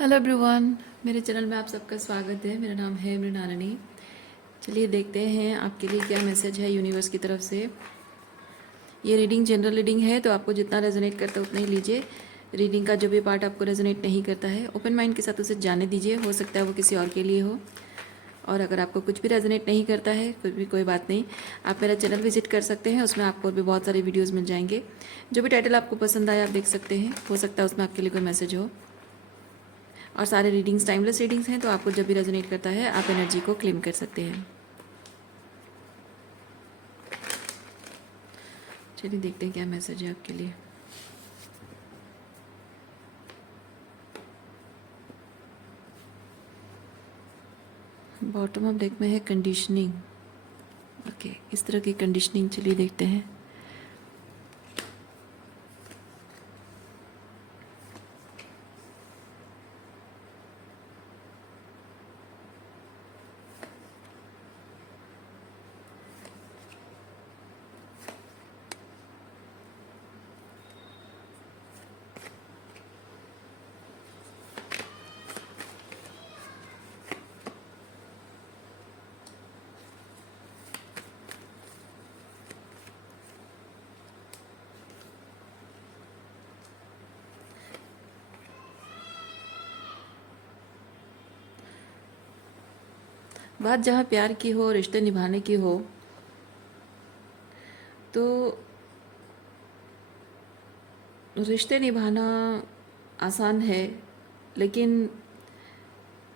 Hello everyone, मेरे channel में आप सबका स्वागत है। मेरा नाम है मृणालिनी। चलिए देखते हैं आपके लिए क्या मैसेज है यूनिवर्स की तरफ से। ये रीडिंग जनरल रीडिंग है, तो आपको जितना रेजोनेट करता है उतना ही लीजिए। रीडिंग का जो भी पार्ट आपको रेजोनेट नहीं करता है, ओपन माइंड के साथ उसे जाने दीजिए। हो सकता है वो किसी और के लिए हो। और अगर आपको कुछ भी रेजोनेट नहीं करता है, कुछ भी कोई बात नहीं, आप मेरा चैनल विजिट कर सकते हैं। उसमें आपको भी बहुत सारे वीडियोज़ मिल जाएंगे। जो भी टाइटल आपको पसंद आया आप देख सकते हैं। हो सकता है उसमें आपके लिए कोई मैसेज हो। और सारे रीडिंग्स टाइमलेस रीडिंग्स हैं, तो आपको जब भी रेजोनेट करता है आप एनर्जी को क्लेम कर सकते हैं। चलिए देखते हैं क्या मैसेज है आपके लिए। बॉटम ऑफ डेक में है कंडीशनिंग। ओके, इस तरह की कंडीशनिंग चलिए देखते हैं। बात जहाँ प्यार की हो, रिश्ते निभाने की हो, तो रिश्ते निभाना आसान है, लेकिन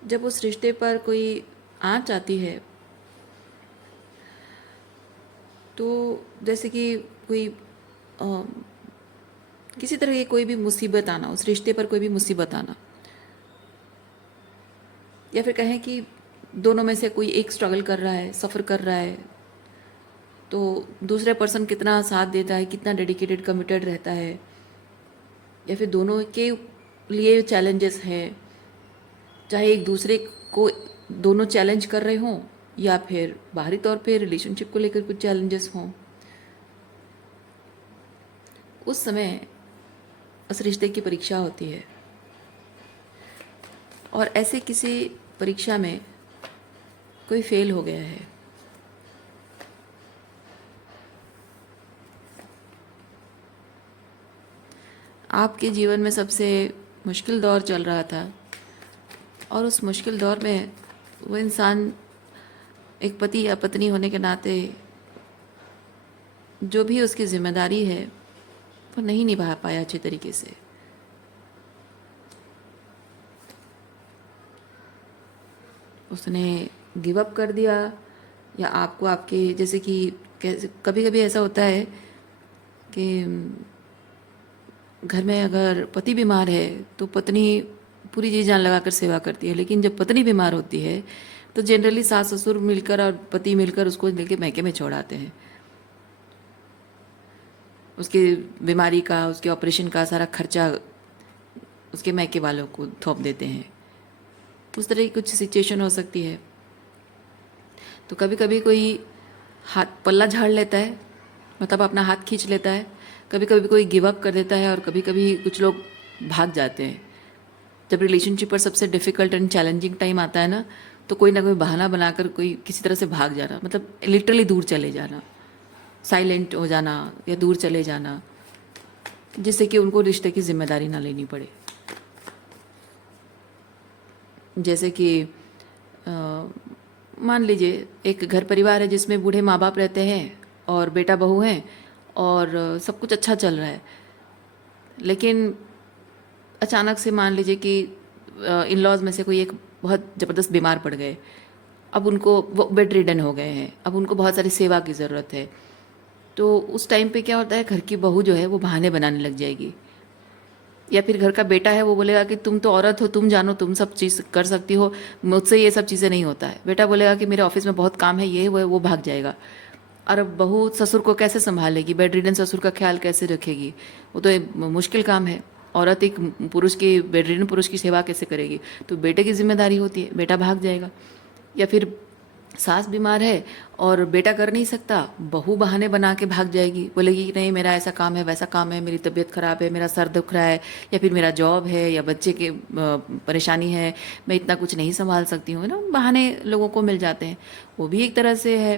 जब उस रिश्ते पर कोई आँच आती है, तो जैसे कि कोई किसी तरह की कोई भी मुसीबत आना, उस रिश्ते पर कोई भी मुसीबत आना, या फिर कहें कि दोनों में से कोई एक स्ट्रगल कर रहा है, सफ़र कर रहा है, तो दूसरे पर्सन कितना साथ देता है, कितना डेडिकेटेड कमिटेड रहता है, या फिर दोनों के लिए चैलेंजेस हैं, चाहे एक दूसरे को दोनों चैलेंज कर रहे हों या फिर बाहरी तौर पे रिलेशनशिप को लेकर कुछ चैलेंजेस हों, उस समय उस रिश्ते की परीक्षा होती है। और ऐसे किसी परीक्षा में कोई फेल हो गया है। आपके जीवन में सबसे मुश्किल दौर चल रहा था, और उस मुश्किल दौर में वो इंसान एक पति या पत्नी होने के नाते जो भी उसकी जिम्मेदारी है वो नहीं निभा पाया अच्छे तरीके से। उसने गिव अप कर दिया, या आपको आपके जैसे कि कभी कभी ऐसा होता है कि घर में अगर पति बीमार है तो पत्नी पूरी जी जान लगा कर सेवा करती है, लेकिन जब पत्नी बीमार होती है तो जनरली सास ससुर मिलकर और पति मिलकर उसको लेके मैके में छोड़ाते हैं। उसकी बीमारी का, उसके ऑपरेशन का सारा खर्चा उसके मैके वालों को थोप देते हैं। उस तरह की कुछ सिचुएशन हो सकती है। तो कभी कभी कोई हाथ पल्ला झाड़ लेता है, मतलब अपना हाथ खींच लेता है। कभी कभी कोई गिव अप कर देता है, और कभी कभी कुछ लोग भाग जाते हैं। जब रिलेशनशिप पर सबसे डिफ़िकल्ट एंड चैलेंजिंग टाइम आता है ना, तो कोई ना कोई बहाना बनाकर कोई किसी तरह से भाग जाना, मतलब लिटरली दूर चले जाना, साइलेंट हो जाना या दूर चले जाना, जिससे कि उनको रिश्ते की जिम्मेदारी ना लेनी पड़े। जैसे कि मान लीजिए एक घर परिवार है जिसमें बूढ़े माँ बाप रहते हैं और बेटा बहू हैं, और सब कुछ अच्छा चल रहा है, लेकिन अचानक से मान लीजिए कि इन लॉज में से कोई एक बहुत ज़बरदस्त बीमार पड़ गए। अब उनको वो बेड रिडन हो गए हैं, अब उनको बहुत सारी सेवा की ज़रूरत है। तो उस टाइम पे क्या होता है, घर की बहू जो है वो बहाने बनाने लग जाएगी, या फिर घर का बेटा है वो बोलेगा कि तुम तो औरत हो, तुम जानो, तुम सब चीज़ कर सकती हो, मुझसे ये सब चीज़ें नहीं होता है। बेटा बोलेगा कि मेरे ऑफिस में बहुत काम है, ये वो भाग जाएगा। और अब बहू ससुर को कैसे संभालेगी, बेड रिडन ससुर का ख्याल कैसे रखेगी, वो तो एक मुश्किल काम है। औरत एक पुरुष की, बेड रिडन पुरुष की सेवा कैसे करेगी, तो बेटे की जिम्मेदारी होती है, बेटा भाग जाएगा। या फिर सास बीमार है और बेटा कर नहीं सकता, बहू बहाने बना के भाग जाएगी, बोलेगी कि नहीं मेरा ऐसा काम है, वैसा काम है, मेरी तबीयत ख़राब है, मेरा सर दुख रहा है, या फिर मेरा जॉब है, या बच्चे के परेशानी है, मैं इतना कुछ नहीं संभाल सकती हूँ, है ना। बहाने लोगों को मिल जाते हैं। वो भी एक तरह से है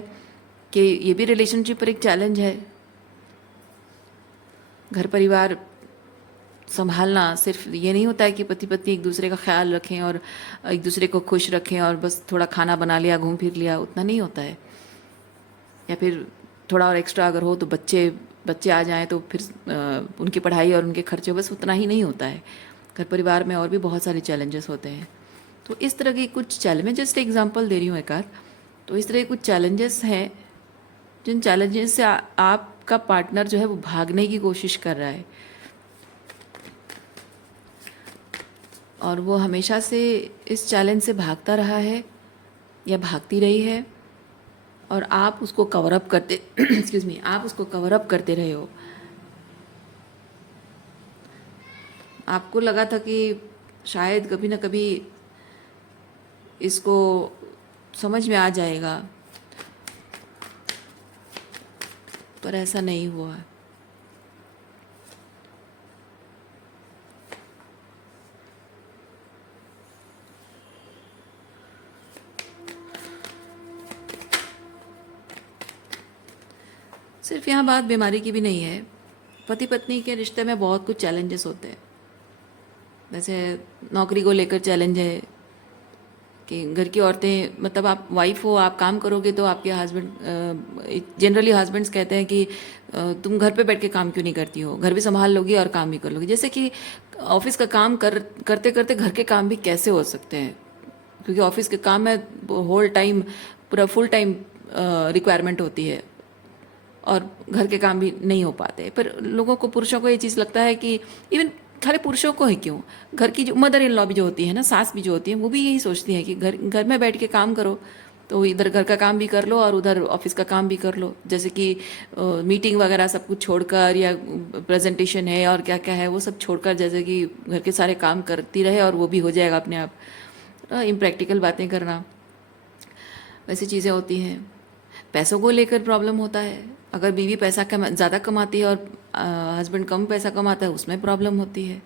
कि ये भी रिलेशनशिप पर एक चैलेंज है। घर परिवार संभालना सिर्फ ये नहीं होता है कि पति पत्नी एक दूसरे का ख्याल रखें और एक दूसरे को खुश रखें और बस थोड़ा खाना बना लिया, घूम फिर लिया, उतना नहीं होता है। या फिर थोड़ा और एक्स्ट्रा अगर हो तो बच्चे बच्चे आ जाएं तो फिर उनकी पढ़ाई और उनके खर्चे, बस उतना ही नहीं होता है। घर परिवार में और भी बहुत सारे चैलेंजेस होते हैं। तो इस तरह के कुछ चैलेंज, मैं जस्ट एग्जांपल दे रही हूँ एक आध। तो इस तरह के कुछ चैलेंजेस हैं जिन चैलेंजेस से आपका पार्टनर जो है वो भागने की कोशिश कर रहा है, और वो हमेशा से इस चैलेंज से भागता रहा है या भागती रही है, और आप उसको कवर अप करते एक्सक्यूज मी, आप उसको कवर अप करते रहे हो। आपको लगा था कि शायद कभी ना कभी इसको समझ में आ जाएगा, पर ऐसा नहीं हुआ। सिर्फ यहाँ बात बीमारी की भी नहीं है, पति पत्नी के रिश्ते में बहुत कुछ चैलेंजेस होते हैं। वैसे नौकरी को लेकर चैलेंज है कि घर की औरतें, मतलब आप वाइफ हो, आप काम करोगे तो आपके हस्बैंड, जनरली हस्बैंड्स कहते हैं कि तुम घर पे बैठ के काम क्यों नहीं करती हो, घर भी संभाल लोगी और काम भी कर लोगी। जैसे कि ऑफिस का काम करते करते घर के काम भी कैसे हो सकते हैं, क्योंकि ऑफिस के काम में होल टाइम, पूरा फुल टाइम रिक्वायरमेंट होती है और घर के काम भी नहीं हो पाते। पर लोगों को, पुरुषों को ये चीज़ लगता है कि इवन खाली पुरुषों को ही क्यों, घर की जो मदर इन लॉ भी जो होती है ना, सास भी जो होती है, वो भी यही सोचती है कि घर घर में बैठ के काम करो, तो इधर घर का काम भी कर लो और उधर ऑफिस का काम भी कर लो। जैसे कि मीटिंग वगैरह सब कुछ छोड़कर, या प्रेजेंटेशन है और क्या क्या है वो सब छोड़कर, जैसे कि घर के सारे काम करती रहे और वो भी हो जाएगा अपने आप। इम्प्रैक्टिकल बातें करना, वैसी चीज़ें होती हैं। पैसों को लेकर प्रॉब्लम होता है, अगर बीवी पैसा ज़्यादा कमाती है और हस्बैंड कम पैसा कमाता है, उसमें प्रॉब्लम होती है।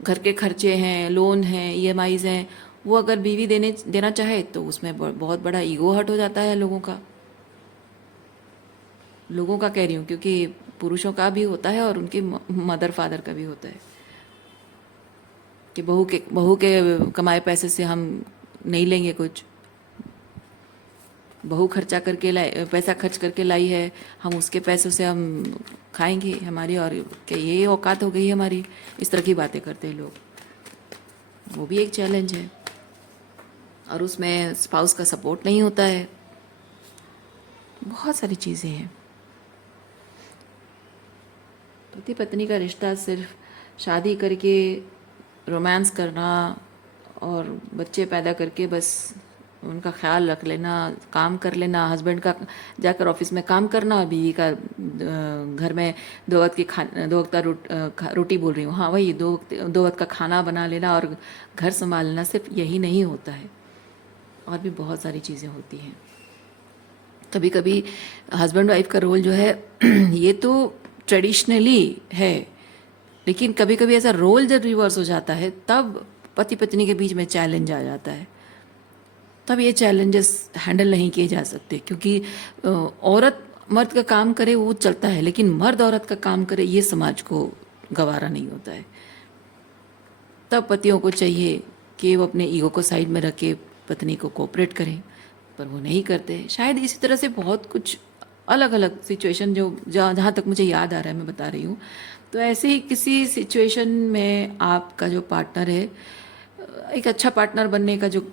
घर के खर्चे हैं, लोन हैं, ईएमआईज हैं, वो अगर बीवी देना चाहे तो उसमें बहुत बड़ा ईगो हर्ट हो जाता है लोगों का। लोगों का कह रही हूँ, क्योंकि पुरुषों का भी होता है और उनके मदर फादर का भी होता है कि बहू के कमाए पैसे से हम नहीं लेंगे कुछ, बहू खर्चा करके लाई, पैसा खर्च करके लाई है, हम उसके पैसों से हम खाएंगे, हमारी और क्या ये औकात हो गई हमारी। इस तरह की बातें करते हैं लोग, वो भी एक चैलेंज है। और उसमें स्पाउस का सपोर्ट नहीं होता है, बहुत सारी चीज़ें हैं। पति पत्नी का रिश्ता सिर्फ शादी करके रोमांस करना और बच्चे पैदा करके बस उनका ख्याल रख लेना, काम कर लेना, हस्बैंड का जाकर ऑफिस में काम करना और बीवी का घर में दो वक्त का रोटी बोल रही हूँ, हाँ वही दो वक्त का खाना बना लेना और घर संभाल लेना, सिर्फ यही नहीं होता है, और भी बहुत सारी चीज़ें होती हैं। कभी कभी हस्बैंड वाइफ का रोल जो है ये तो ट्रेडिशनली है, लेकिन कभी कभी ऐसा रोल जब रिवर्स हो जाता है तब पति पत्नी के बीच में चैलेंज आ जाता है। तब ये चैलेंजेस हैंडल नहीं किए जा सकते, क्योंकि औरत मर्द का काम करे वो चलता है, लेकिन मर्द औरत का काम करे ये समाज को गवारा नहीं होता है। तब पतियों को चाहिए कि वो अपने ईगो को साइड में रख के पत्नी को कोऑपरेट करें, पर वो नहीं करते। शायद इसी तरह से बहुत कुछ अलग अलग सिचुएशन जो जहाँ तक मुझे याद आ रहा है मैं बता रही हूँ। तो ऐसे ही किसी सिचुएशन में आपका जो पार्टनर है, एक अच्छा पार्टनर बनने का जो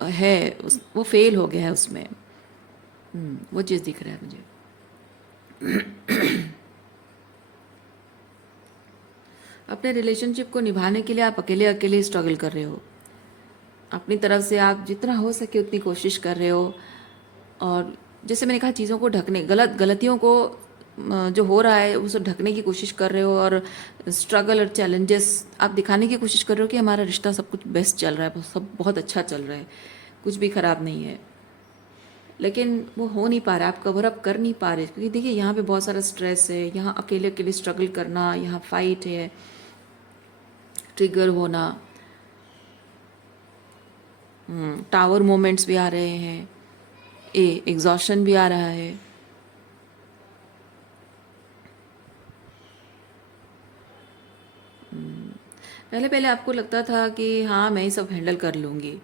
है वो फेल हो गया है उसमें, वो चीज़ दिख रहा है मुझे। अपने रिलेशनशिप को निभाने के लिए आप अकेले अकेले स्ट्रगल कर रहे हो, अपनी तरफ से आप जितना हो सके उतनी कोशिश कर रहे हो, और जैसे मैंने कहा चीज़ों को ढकने, गलतियों को जो हो रहा है उसे ढकने की कोशिश कर रहे हो, और स्ट्रगल और चैलेंजेस आप दिखाने की कोशिश कर रहे हो कि हमारा रिश्ता सब कुछ बेस्ट चल रहा है, सब बहुत अच्छा चल रहा है, कुछ भी ख़राब नहीं है। लेकिन वो हो नहीं पा रहा, आप कवर अप कर नहीं पा रहे, क्योंकि देखिए यहाँ पे बहुत सारा स्ट्रेस है, यहाँ अकेले अकेले स्ट्रगल करना, यहाँ फाइट है, ट्रिगर होना, टावर मोमेंट्स भी आ रहे हैं, एग्जॉशन भी आ रहा है। पहले पहले आपको लगता था कि हाँ मैं ही सब हैंडल कर लूँगी,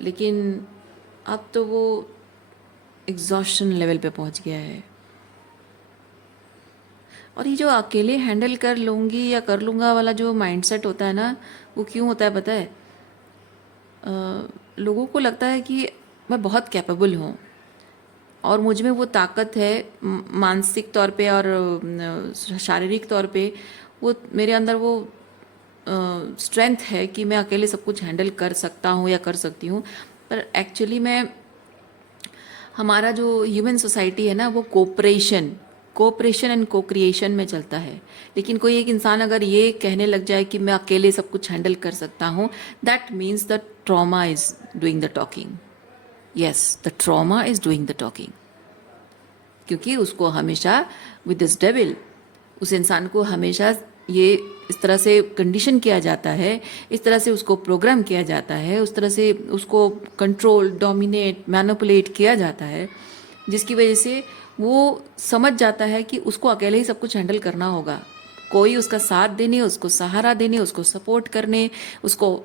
लेकिन अब तो वो एग्जॉशन लेवल पे पहुंच गया है। और ये जो अकेले हैंडल कर लूँगी या कर लूँगा वाला जो माइंडसेट होता है ना, वो क्यों होता है पता है? लोगों को लगता है कि मैं बहुत कैपेबल हूँ और मुझ में वो ताकत है, मानसिक तौर पे और शारीरिक तौर पे वो मेरे अंदर वो स्ट्रेंथ है कि मैं अकेले सब कुछ हैंडल कर सकता हूँ या कर सकती हूँ। पर एक्चुअली मैं, हमारा जो ह्यूमन सोसाइटी है ना, वो कोऑपरेशन एंड को क्रिएशन में चलता है। लेकिन कोई एक इंसान अगर ये कहने लग जाए कि मैं अकेले सब कुछ हैंडल कर सकता हूँ, that means the trauma is doing the talking. Yes, the trauma is doing the talking, क्योंकि उसको हमेशा विद दिस डेविल, उस इंसान को हमेशा ये इस तरह से कंडीशन किया जाता है, इस तरह से उसको प्रोग्राम किया जाता है, उस तरह से उसको कंट्रोल, डोमिनेट, मैनिपुलेट किया जाता है, जिसकी वजह से वो समझ जाता है कि उसको अकेले ही सब कुछ हैंडल करना होगा। कोई उसका साथ देने, उसको सहारा देने, उसको सपोर्ट करने उसको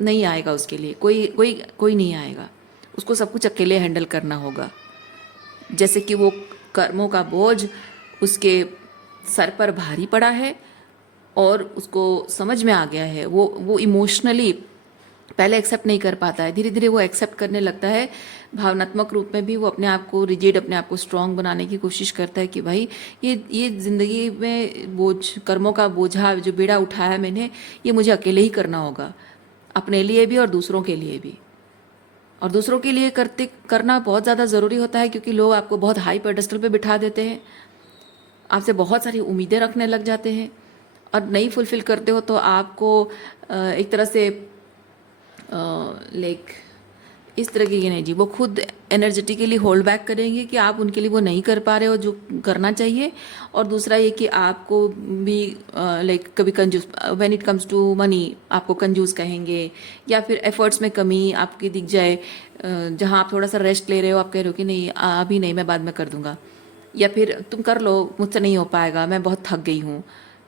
नहीं आएगा, उसके लिए कोई कोई कोई नहीं आएगा, उसको सब कुछ अकेले हैंडल करना होगा। जैसे कि वो कर्मों का बोझ उसके सर पर भारी पड़ा है और उसको समझ में आ गया है, वो इमोशनली पहले एक्सेप्ट नहीं कर पाता है, धीरे धीरे वो एक्सेप्ट करने लगता है। भावनात्मक रूप में भी वो अपने आप को रिजिड, अपने आप को स्ट्रांग बनाने की कोशिश करता है कि भाई ये ज़िंदगी में बोझ, कर्मों का बोझा जो बीड़ा उठाया मैंने, ये मुझे अकेले ही करना होगा, अपने लिए भी और दूसरों के लिए भी। और दूसरों के लिए करना बहुत ज़्यादा ज़रूरी होता है, क्योंकि लोग आपको बहुत हाई पेडेस्टल पे बिठा देते हैं, आपसे बहुत सारी उम्मीदें रखने लग जाते हैं, और नहीं फुलफ़िल करते हो तो आपको एक तरह से लाइक इस तरह की नहीं जी, वो खुद एनर्जेटिकली होल्ड बैक करेंगे कि आप उनके लिए वो नहीं कर पा रहे हो जो करना चाहिए। और दूसरा ये कि आपको भी लाइक कभी कंजूस, when it comes to money आपको कंजूस कहेंगे, या फिर एफर्ट्स में कमी आपकी दिख जाए, जहाँ आप थोड़ा सा रेस्ट ले रहे हो आप कह रहे हो कि नहीं अभी नहीं, मैं बाद में कर दूंगा, या फिर तुम कर लो, मुझसे नहीं हो पाएगा, मैं बहुत थक गई हूँ,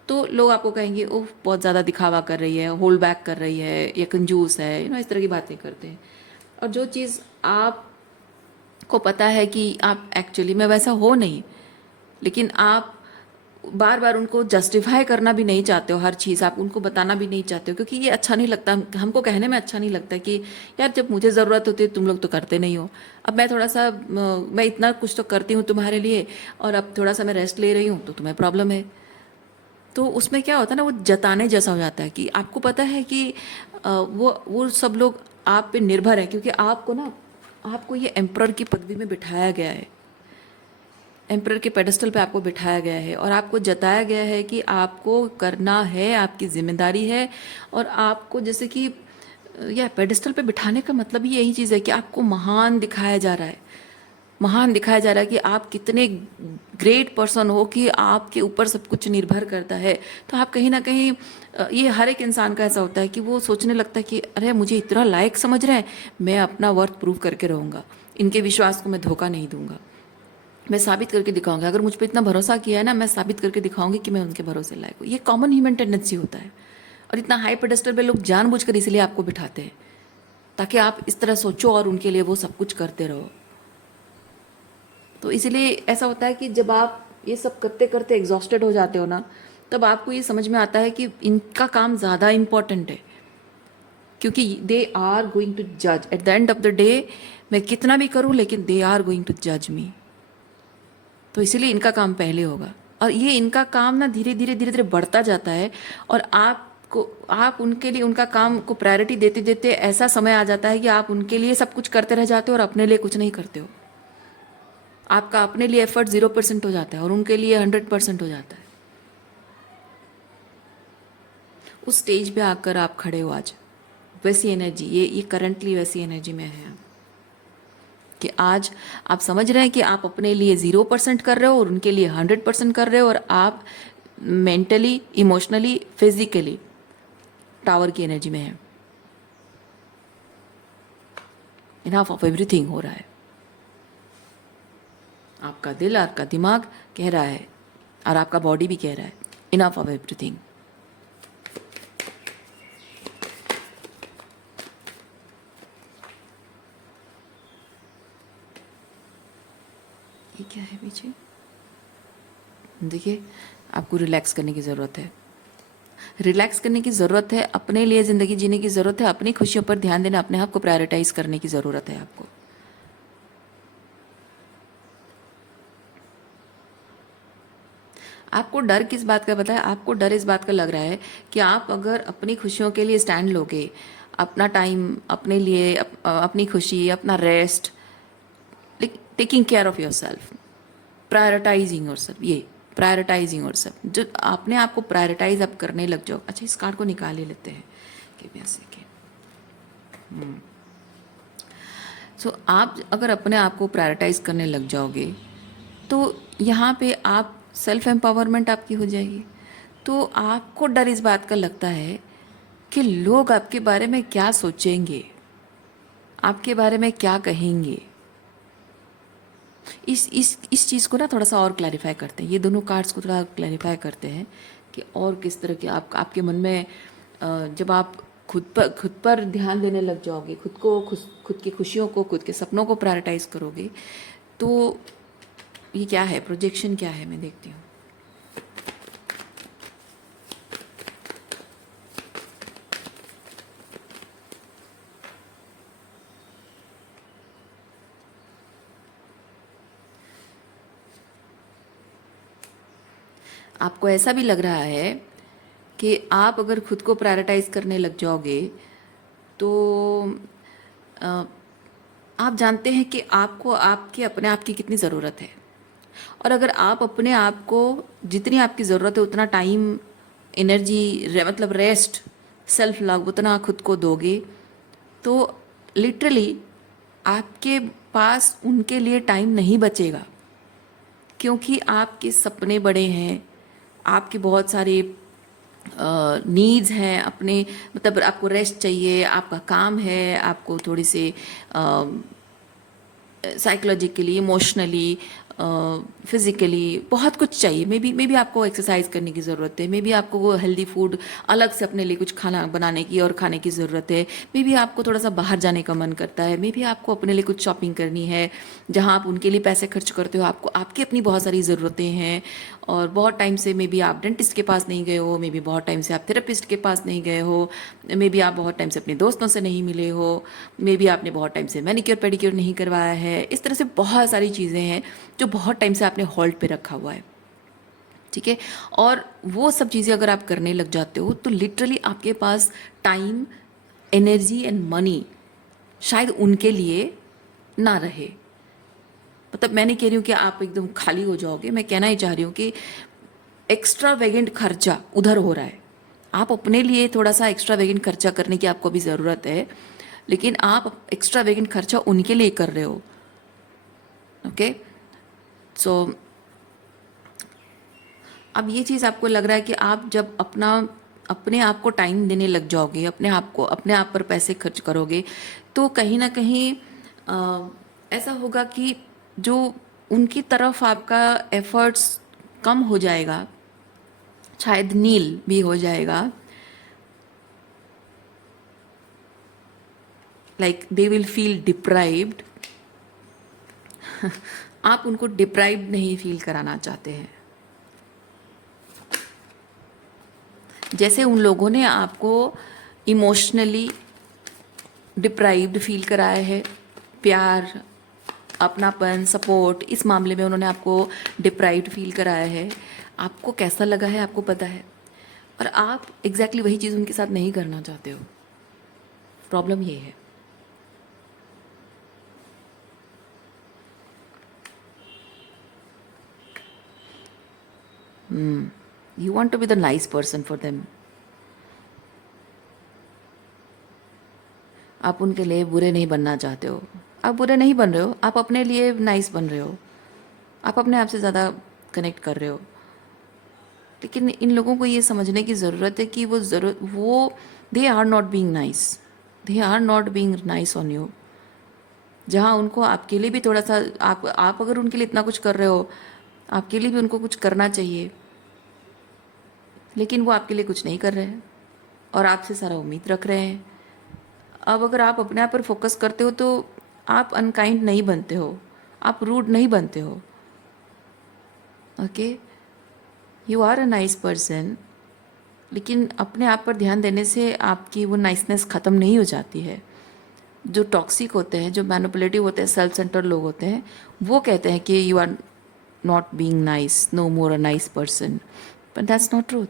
तो लोग आपको कहेंगे ओह बहुत ज़्यादा दिखावा कर रही है, होल्ड बैक कर रही है, या कंजूस है, इस तरह की बातें करते हैं। और जो चीज़ आपको पता है कि आप एक्चुअली में वैसा हो नहीं, लेकिन आप बार बार उनको जस्टिफाई करना भी नहीं चाहते हो, हर चीज़ आप उनको बताना भी नहीं चाहते हो, क्योंकि ये अच्छा नहीं लगता, हमको कहने में अच्छा नहीं लगता कि यार जब मुझे ज़रूरत होती है तुम लोग तो करते नहीं हो, अब मैं थोड़ा सा मैं इतना कुछ तो करती हूँ तुम्हारे लिए, और अब थोड़ा सा मैं रेस्ट ले रही हूँ तो तुम्हें प्रॉब्लम है। तो उसमें क्या होता है ना, वो जताने जैसा हो जाता है कि आपको पता है कि वो सब लोग आप पे निर्भर है, क्योंकि आपको ना, आपको ये एम्परर की पदवी में बिठाया गया है, एम्परर के पेडेस्टल पे आपको बिठाया गया है, और आपको जताया गया है कि आपको करना है, आपकी जिम्मेदारी है। और आपको जैसे कि या पेडेस्टल पे बिठाने का मतलब ही यही चीज़ है कि आपको महान दिखाया जा रहा है, महान दिखाया जा रहा है कि आप कितने ग्रेट पर्सन हो, कि आपके ऊपर सब कुछ निर्भर करता है। तो आप कहीं ना कहीं ये हर एक इंसान का ऐसा होता है कि वो सोचने लगता है कि अरे मुझे इतना लायक समझ रहे हैं, मैं अपना वर्थ प्रूव करके रहूँगा, इनके विश्वास को मैं धोखा नहीं दूंगा, मैं साबित करके दिखाऊंगा, अगर मुझ पर इतना भरोसा किया है ना, मैं साबित करके दिखाऊंगी कि मैं उनके भरोसे लायक हूँ। ये कॉमन ह्यूमन टेंडेंसी होता है, और इतना हाई पेडेस्टल पे लोग जानबूझकर इसलिए आपको बिठाते हैं ताकि आप इस तरह सोचो और उनके लिए वो सब कुछ करते रहो। तो इसीलिए ऐसा होता है कि जब आप ये सब करते करते एग्जॉस्टेड हो जाते हो ना, तब आपको ये समझ में आता है कि इनका काम ज़्यादा इम्पॉर्टेंट है, क्योंकि दे आर गोइंग टू जज at the end of the day. मैं कितना भी करूं लेकिन दे आर गोइंग टू जज मी, तो इसीलिए इनका काम पहले होगा। और ये इनका काम ना धीरे धीरे धीरे धीरे बढ़ता जाता है, और आप उनके लिए उनका काम को प्रायोरिटी देते देते ऐसा समय आ जाता है कि आप उनके लिए सब कुछ करते रह जाते हो और अपने लिए कुछ नहीं करते हो। आपका अपने लिए एफर्ट 0% हो जाता है और उनके लिए 100% हो जाता है। उस स्टेज पे आकर आप खड़े हो आज, वैसी एनर्जी, ये करंटली वैसी एनर्जी में है कि आज आप समझ रहे हैं कि आप अपने लिए 0% कर रहे हो और उनके लिए 100% कर रहे हो, और आप मेंटली, इमोशनली, फिजिकली टावर की एनर्जी में है। इनफ ऑफ एवरीथिंग हो रहा है। आपका दिल, आपका दिमाग कह रहा है और आपका बॉडी भी कह रहा है इनफ ऑफ एवरीथिंग। ये क्या है पीछे? देखिए, आपको रिलैक्स करने की ज़रूरत है। रिलैक्स करने की ज़रूरत है, अपने लिए ज़िंदगी जीने की ज़रूरत है, अपनी खुशियों पर ध्यान देना, अपने आप को प्रायोरिटाइज करने की ज़रूरत है आपको। आपको डर किस बात का पता है? आपको डर इस बात का लग रहा है कि आप अगर अपनी खुशियों के लिए स्टैंड लोगे, अपना टाइम अपने लिए, अपनी खुशी, अपना rest, taking care of your self, prioritising your self, ये प्रायोरिटाइजिंग योर सेल्फ, जो अपने आप को प्रायोरिटाइज आप करने लग जाओ। अच्छा, इस कार्ड को निकाल ही लेते हैं कि सो आप अगर अपने आप को प्रायोरिटाइज करने लग जाओगे तो यहाँ पे आप सेल्फ एम्पावरमेंट आपकी हो जाएगी। तो आपको डर इस बात का लगता है कि लोग आपके बारे में क्या सोचेंगे, आपके बारे में क्या कहेंगे। इस चीज़ को ना थोड़ा सा और क्लैरिफाई करते हैं, ये दोनों कार्ड्स को थोड़ा क्लैरिफाई करते हैं कि और किस तरह के आपके मन में जब आप खुद पर ध्यान देने लग जाओगे, खुद की खुशियों को, खुद के सपनों को प्रायोरिटाइज करोगे, तो ये क्या है, प्रोजेक्शन क्या है, मैं देखती हूँ। आपको ऐसा भी लग रहा है कि आप अगर खुद को प्रायोरिटाइज करने लग जाओगे तो अ, आप जानते हैं कि आपको आपके अपने आप की कितनी ज़रूरत है, और अगर आप अपने आप को जितनी आपकी ज़रूरत है उतना टाइम, एनर्जी, मतलब रेस्ट, सेल्फ लव उतना खुद को दोगे तो लिटरली आपके पास उनके लिए टाइम नहीं बचेगा, क्योंकि आपके सपने बड़े हैं, आपके बहुत सारे नीड्स हैं अपने, मतलब आपको रेस्ट चाहिए, आपका काम है, आपको थोड़ी से साइकोलॉजिकली, इमोशनली, फिज़िकली बहुत कुछ चाहिए। मे बी आपको एक्सरसाइज करने की ज़रूरत है, मे बी आपको वो हेल्दी फूड अलग से अपने लिए कुछ खाना बनाने की और खाने की ज़रूरत है, मे बी आपको थोड़ा सा बाहर जाने का मन करता है, मे बी आपको अपने लिए कुछ शॉपिंग करनी है जहाँ आप उनके लिए पैसे खर्च करते हो, आपको आपकी अपनी बहुत सारी ज़रूरतें हैं, और बहुत टाइम से मे बी आप डेंटिस्ट के पास नहीं गए हो, मे बी बहुत टाइम से आप थेरेपिस्ट के पास नहीं गए हो, मे बी आप बहुत टाइम से अपने दोस्तों से नहीं मिले हो, मे बी आपने बहुत टाइम से मैनिक्योर पेडिक्योर नहीं करवाया है। इस तरह से बहुत सारी चीज़ें हैं जो बहुत टाइम से आपने होल्ड पे रखा हुआ है, ठीक है। और वो सब चीज़ें अगर आप करने लग जाते हो तो लिटरली आपके पास टाइम, एनर्जी एंड मनी शायद उनके लिए ना रहे। मतलब मैं नहीं कह रही हूँ कि आप एकदम खाली हो जाओगे, मैं कहना ही चाह रही हूँ कि एक्स्ट्रा वेगेंट खर्चा उधर हो रहा है, आप अपने लिए थोड़ा सा एक्स्ट्रा वेगेंट खर्चा करने की आपको भी ज़रूरत है, लेकिन आप एक्स्ट्रा वेगेंट खर्चा उनके लिए कर रहे हो। ओके, सो अब ये चीज़ आपको लग रहा है कि आप जब अपने आप को टाइम देने लग जाओगे, अपने आप पर पैसे खर्च करोगे, तो कहीं ना कहीं ऐसा होगा कि जो उनकी तरफ आपका एफर्ट्स कम हो जाएगा, शायद नील भी हो जाएगा, like they will feel deprived. आप उनको डिप्राइव्ड नहीं फील कराना चाहते हैं। जैसे उन लोगों ने आपको इमोशनली डिप्राइव्ड फील कराया है, प्यार, अपनापन, सपोर्ट, इस मामले में उन्होंने आपको डिप्राइव्ड फील कराया है, आपको कैसा लगा है आपको पता है, और आप एग्जैक्टली वही चीज़ उनके साथ नहीं करना चाहते हो। प्रॉब्लम ये है। You want to be the nice person for them. आप उनके लिए बुरे नहीं बनना चाहते हो. आप बुरे नहीं बन रहे हो, आप अपने लिए नाइस बन रहे हो. आप अपने आप से ज़्यादा कनेक्ट कर रहे हो. लेकिन इन लोगों को ये समझने की ज़रूरत है कि वो they are not being nice. They are not being nice on you. जहाँ उनको आपके लिए भी थोड़ा सा, आप अगर उनके लिए इतना कुछ कर रहे हो, आपके लिए भी उनको कुछ करना चाहिए. लेकिन वो आपके लिए कुछ नहीं कर रहे हैं और आपसे सारा उम्मीद रख रहे हैं. अब अगर आप अपने आप पर फोकस करते हो तो आप अनकाइंड नहीं बनते हो, आप रूड नहीं बनते हो. Okay, you are a nice person. लेकिन अपने आप पर ध्यान देने से आपकी वो नाइसनेस ख़त्म नहीं हो जाती है. जो टॉक्सिक होते हैं, जो मैनिपुलेटिव होते हैं, सेल्फ सेंटर लोग होते हैं, वो कहते हैं कि you are not being nice, no more a nice person. But that's not truth.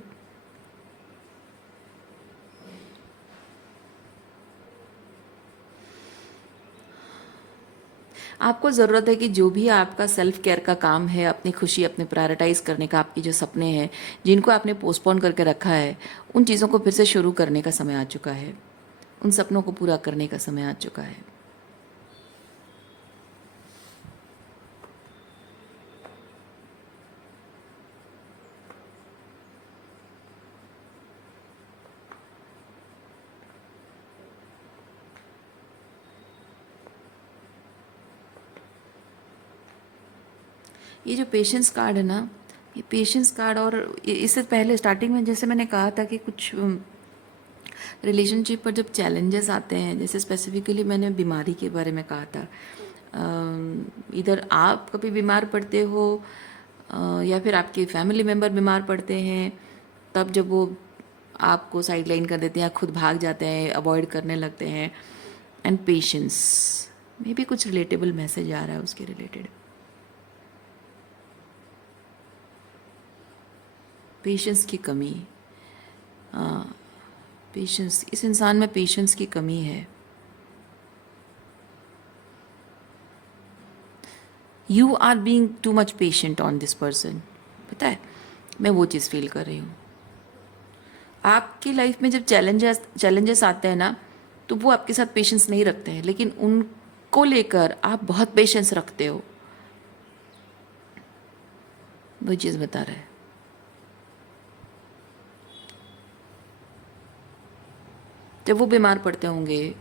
आपको ज़रूरत है कि जो भी आपका सेल्फ केयर का काम है, अपनी खुशी अपने प्रायोरिटाइज करने का, आपकी जो सपने हैं जिनको आपने पोस्टपोन करके रखा है, उन चीज़ों को फिर से शुरू करने का समय आ चुका है. उन सपनों को पूरा करने का समय आ चुका है. ये जो पेशेंस कार्ड है ना, ये पेशेंस कार्ड, और इससे पहले स्टार्टिंग में जैसे मैंने कहा था कि कुछ रिलेशनशिप पर जब चैलेंजेस आते हैं, जैसे स्पेसिफिकली मैंने बीमारी के बारे में कहा था, इधर आप कभी बीमार पड़ते हो या फिर आपके फैमिली मेम्बर बीमार पड़ते हैं, तब जब वो आपको साइड लाइन कर देते हैं या खुद भाग जाते हैं, अवॉइड करने लगते हैं. एंड पेशेंस, मे बी कुछ रिलेटेबल मैसेज आ रहा है उसके रिलेटेड. पेशेंस की कमी, पेशेंस, इस इंसान में पेशेंस की कमी है. You are being too much patient on this person. पता है, मैं वो चीज़ फील कर रही हूँ. आपकी लाइफ में जब चैलेंजेस आते हैं ना, तो वो आपके साथ पेशेंस नहीं रखते हैं, लेकिन उनको लेकर आप बहुत पेशेंस रखते हो. वो चीज़ बता रहा है. जब वो बीमार पड़ते होंगे,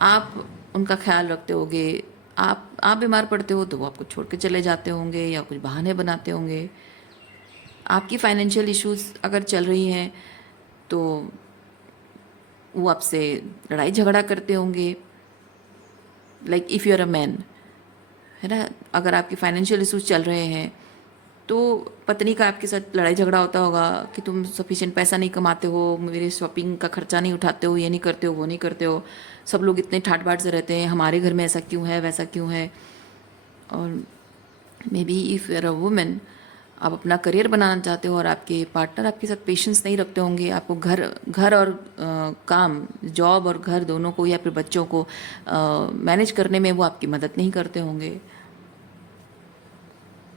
आप उनका ख्याल रखते होगे. आप बीमार पड़ते हो तो वो आपको छोड़ के चले जाते होंगे या कुछ बहाने बनाते होंगे. आपकी फाइनेंशियल इश्यूज अगर चल रही हैं तो वो आपसे लड़ाई झगड़ा करते होंगे. Like if you are a man, है ना, अगर आपकी फाइनेंशियल इश्यूज चल रहे हैं तो पत्नी का आपके साथ लड़ाई झगड़ा होता होगा कि तुम सफिशिएंट पैसा नहीं कमाते हो, मेरे शॉपिंग का खर्चा नहीं उठाते हो, ये नहीं करते हो, वो नहीं करते हो, सब लोग इतने ठाट बाट से रहते हैं, हमारे घर में ऐसा क्यों है, वैसा क्यों है. और maybe if you are a women, आप अपना करियर बनाना चाहते हो और आपके पार्टनर आपके साथ पेशेंस नहीं रखते होंगे. आपको घर और काम, जॉब और घर दोनों को या फिर बच्चों को मैनेज करने में वो आपकी मदद नहीं करते होंगे.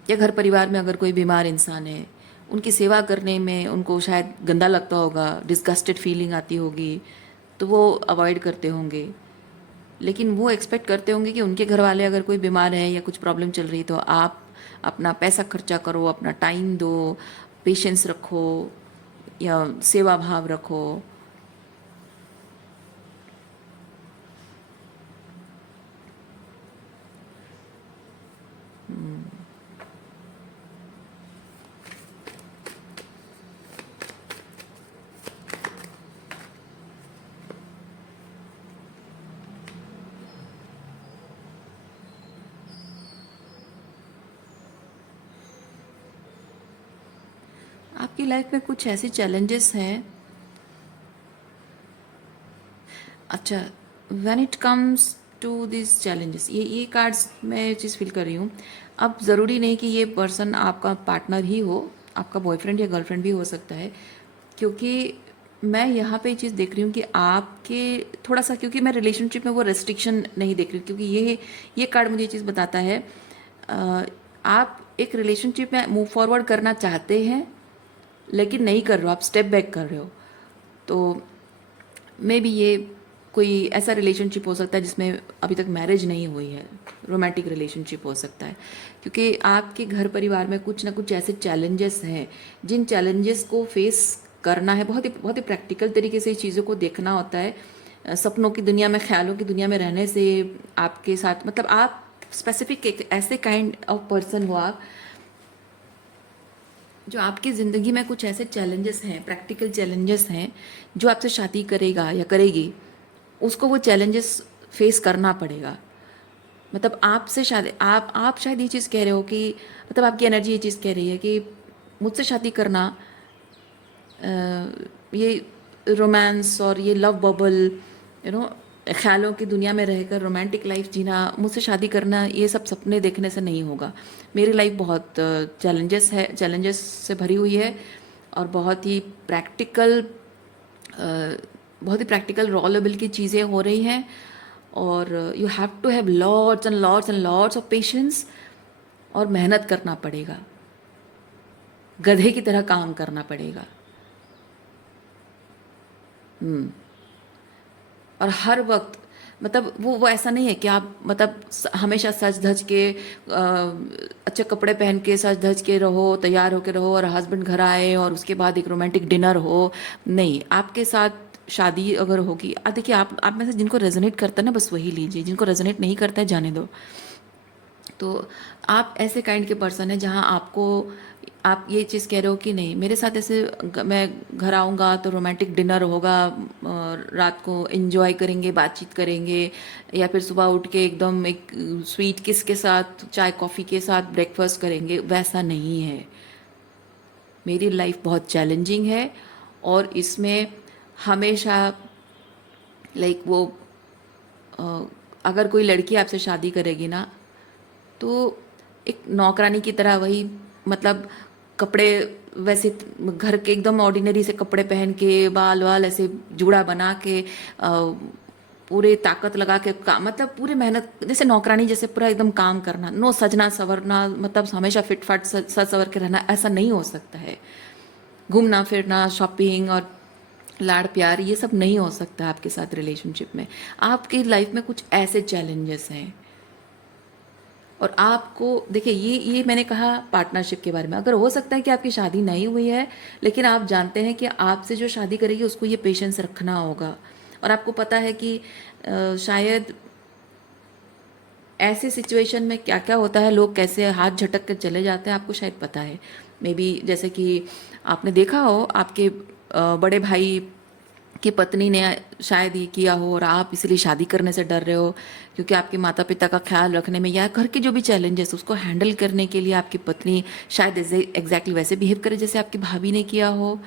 या घर परिवार में अगर कोई बीमार इंसान है, उनकी सेवा करने में उनको शायद गंदा लगता होगा, डिस्गस्टेड फीलिंग आती होगी, तो वो अवॉइड करते होंगे. लेकिन वो एक्सपेक्ट करते होंगे कि उनके घर वाले अगर कोई बीमार है या कुछ प्रॉब्लम चल रही तो आप अपना पैसा खर्चा करो, अपना टाइम दो, पेशेंस रखो या सेवा भाव रखो. आपकी लाइफ में कुछ ऐसे चैलेंजेस हैं. अच्छा, when it comes to this challenges, ये कार्ड्स मैं ये चीज़ फील कर रही हूँ. अब ज़रूरी नहीं कि ये पर्सन आपका पार्टनर ही हो, आपका बॉयफ्रेंड या गर्लफ्रेंड भी हो सकता है. क्योंकि मैं यहाँ पे ये चीज़ देख रही हूँ कि आपके थोड़ा सा, क्योंकि मैं रिलेशनशिप में वो रेस्ट्रिक्शन नहीं देख रही हूँ, क्योंकि ये कार्ड मुझे ये चीज़ बताता है आप एक रिलेशनशिप में मूव फॉरवर्ड करना चाहते हैं लेकिन नहीं कर रहे हो, आप स्टेप बैक कर रहे हो। तो मे बी ये कोई ऐसा रिलेशनशिप हो सकता है जिसमें अभी तक मैरिज नहीं हुई है, रोमांटिक रिलेशनशिप हो सकता है, क्योंकि आपके घर परिवार में कुछ ना कुछ ऐसे चैलेंजेस हैं जिन चैलेंजेस को फेस करना है। बहुत ही प्रैक्टिकल तरीके से चीज़ों को देखना होता है। सपनों की दुनिया में, ख्यालों की दुनिया में रहने से आपके साथ, मतलब आप स्पेसिफिक एक ऐसे काइंड ऑफ पर्सन हो आप, जो आपकी ज़िंदगी में कुछ ऐसे चैलेंजेस हैं, प्रैक्टिकल चैलेंजेस हैं, जो आपसे शादी करेगा या करेगी उसको वो चैलेंजेस फेस करना पड़ेगा। मतलब आपसे शादी, आप शायद ये चीज़ कह रहे हो कि, मतलब आपकी एनर्जी ये चीज़ कह रही है कि मुझसे शादी करना, ये रोमांस और ये लव बबल, ख्यालों की दुनिया में रहकर रोमांटिक लाइफ जीना, मुझसे शादी करना, ये सब सपने देखने से नहीं होगा। मेरी लाइफ बहुत चैलेंजेस से भरी हुई है, और प्रैक्टिकल बहुत ही प्रैक्टिकल रॉ लेवल की चीज़ें हो रही हैं, और you have to have lots and lots and lots of patience, और मेहनत करना पड़ेगा, गधे की तरह काम करना पड़ेगा। और हर वक्त, मतलब वो ऐसा नहीं है कि आप मतलब हमेशा सज धज के अच्छे कपड़े पहन के सज धज के रहो, तैयार होके रहो, और हस्बैंड घर आए और उसके बाद एक रोमांटिक डिनर हो। नहीं, आपके साथ शादी अगर होगी, देखिए आप में से जिनको रेजोनेट करता है ना, बस वही लीजिए, जिनको रेजोनेट नहीं करता है जाने दो। तो आप ऐसे काइंड के पर्सन हैं जहाँ आपको, आप ये चीज़ कह रहे हो कि नहीं, मेरे साथ ऐसे मैं घर आऊँगा तो रोमांटिक डिनर होगा, रात को एंजॉय करेंगे, बातचीत करेंगे, या फिर सुबह उठ के एकदम एक स्वीट किस के साथ, चाय कॉफ़ी के साथ ब्रेकफास्ट करेंगे। वैसा नहीं है। मेरी लाइफ बहुत चैलेंजिंग है, और इसमें हमेशा लाइक वो अ, अगर कोई लड़की आपसे शादी करेगी ना, तो एक नौकरानी की तरह, वही मतलब कपड़े वैसे घर के एकदम ऑर्डिनरी से कपड़े पहन के, बाल वाल ऐसे जूड़ा बना के, पूरे ताकत लगा के काम, मतलब पूरे मेहनत जैसे नौकरानी जैसे पूरा एकदम काम करना, नो सजना सवरना, मतलब हमेशा फिट फाट सज सवर के रहना, ऐसा नहीं हो सकता है। घूमना फिरना, शॉपिंग और लाड़ प्यार, ये सब नहीं हो सकता आपके साथ रिलेशनशिप में। आपकी लाइफ में कुछ ऐसे चैलेंजेस हैं, और आपको देखिए, ये मैंने कहा पार्टनरशिप के बारे में। अगर हो सकता है कि आपकी शादी नहीं हुई है, लेकिन आप जानते हैं कि आपसे जो शादी करेगी उसको ये पेशेंस रखना होगा, और आपको पता है कि शायद ऐसे सिचुएशन में क्या क्या होता है, लोग कैसे हाथ झटक कर चले जाते हैं, आपको शायद पता है। मे बी जैसे कि आपने देखा हो, आपके बड़े भाई की पत्नी ने शायद ये किया हो, और आप इसलिए शादी करने से डर रहे हो, क्योंकि आपके माता पिता का ख्याल रखने में, या घर के जो भी चैलेंजेस उसको हैंडल करने के लिए आपकी पत्नी शायद एग्जैक्टली वैसे बिहेव करे जैसे आपकी भाभी ने किया हो,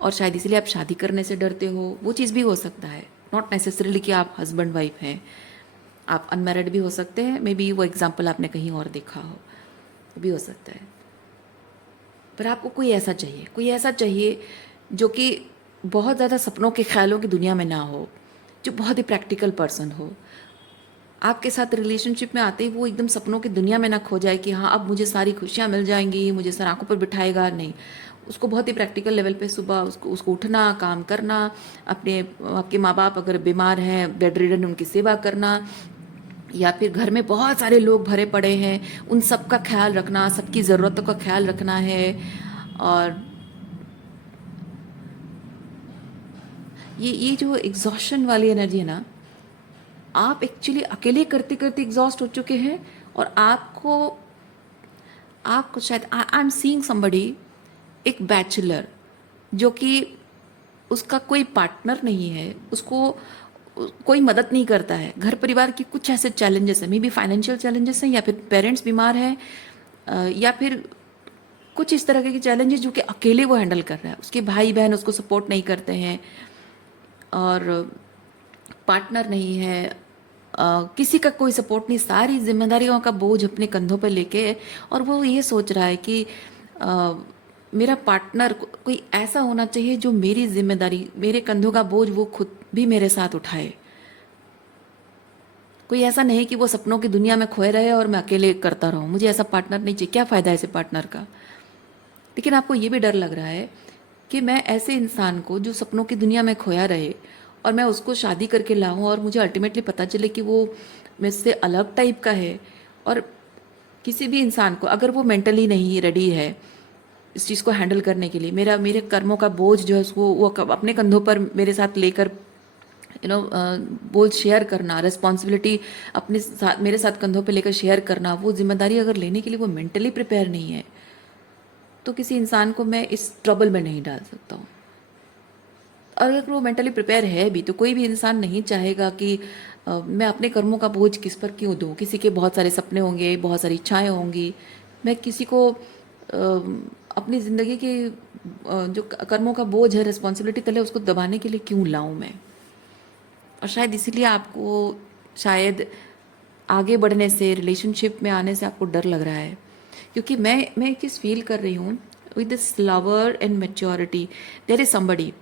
और शायद इसलिए आप शादी करने से डरते हो। वो चीज़ भी हो सकता है, नॉट नेसेसरीली कि आप हस्बैंड वाइफ हैं, आप अनमैरिड भी हो सकते हैं। मे बी वो एग्जाम्पल आपने कहीं और देखा हो, वो भी हो सकता है। पर आपको कोई ऐसा चाहिए जो कि बहुत ज़्यादा सपनों के ख्यालों की दुनिया में ना हो, जो बहुत ही प्रैक्टिकल पर्सन हो। आपके साथ रिलेशनशिप में आते ही वो एकदम सपनों की दुनिया में ना खो जाए कि हाँ अब मुझे सारी खुशियाँ मिल जाएंगी, मुझे सर आंखों पर बिठाएगा। नहीं, उसको बहुत ही प्रैक्टिकल लेवल पे सुबह उसको उठना, काम करना, आपके माँ बाप अगर बीमार हैं, बेड रिडन, उनकी सेवा करना, या फिर घर में बहुत सारे लोग भरे पड़े हैं, उन सब का ख्याल रखना, सबकी ज़रूरतों का ख्याल रखना है। और ये जो एग्जॉशन वाली एनर्जी है ना, आप एक्चुअली अकेले करते करते एग्जॉस्ट हो चुके हैं, और आपको आपको शायद, आई एम सीइंग समबडी, एक बैचलर जो कि उसका कोई पार्टनर नहीं है, उसको कोई मदद नहीं करता है, घर परिवार की कुछ ऐसे चैलेंजेस हैं, मे बी फाइनेंशियल चैलेंजेस हैं, या फिर पेरेंट्स बीमार हैं, या फिर कुछ इस तरह के चैलेंजेस जो कि अकेले वो हैंडल कर रहा है, उसके भाई बहन उसको सपोर्ट नहीं करते हैं, और पार्टनर नहीं है, किसी का कोई सपोर्ट नहीं, सारी जिम्मेदारियों का बोझ अपने कंधों पर लेके, और वो ये सोच रहा है कि अ, मेरा पार्टनर कोई ऐसा होना चाहिए जो मेरी जिम्मेदारी, मेरे कंधों का बोझ वो खुद भी मेरे साथ उठाए। कोई ऐसा नहीं कि वो सपनों की दुनिया में खोए रहे और मैं अकेले करता रहूं। मुझे ऐसा पार्टनर नहीं चाहिए। क्या फ़ायदा है ऐसे पार्टनर का? लेकिन आपको ये भी डर लग रहा है कि मैं ऐसे इंसान को जो सपनों की दुनिया में खोया रहे और मैं उसको शादी करके लाऊं और मुझे अल्टीमेटली पता चले कि वो मुझसे अलग टाइप का है। और किसी भी इंसान को अगर वो मेंटली नहीं रेडी है इस चीज़ को हैंडल करने के लिए, मेरे कर्मों का बोझ जो है उसको वो अपने कंधों पर मेरे साथ लेकर बोझ शेयर करना, रिस्पॉन्सिबिलिटी अपने साथ मेरे साथ कंधों पे लेकर शेयर करना, वो जिम्मेदारी अगर लेने के लिए वो मेंटली प्रिपेयर नहीं है तो किसी इंसान को मैं इस ट्रबल में नहीं डाल सकता हूँ। और अगर वो मेंटली प्रिपेयर है भी तो कोई भी इंसान नहीं चाहेगा कि मैं अपने कर्मों का बोझ किस पर क्यों दूँ। किसी के बहुत सारे सपने होंगे, बहुत सारी इच्छाएं होंगी, मैं किसी को अपनी ज़िंदगी के जो कर्मों का बोझ है, रिस्पॉन्सिबिलिटी तले उसको दबाने के लिए क्यों लाऊं मैं। और शायद इसीलिए आपको शायद आगे बढ़ने से, रिलेशनशिप में आने से आपको डर लग रहा है, क्योंकि मैं एक चीज़ फील कर रही हूँ with this lover and maturity, there is somebody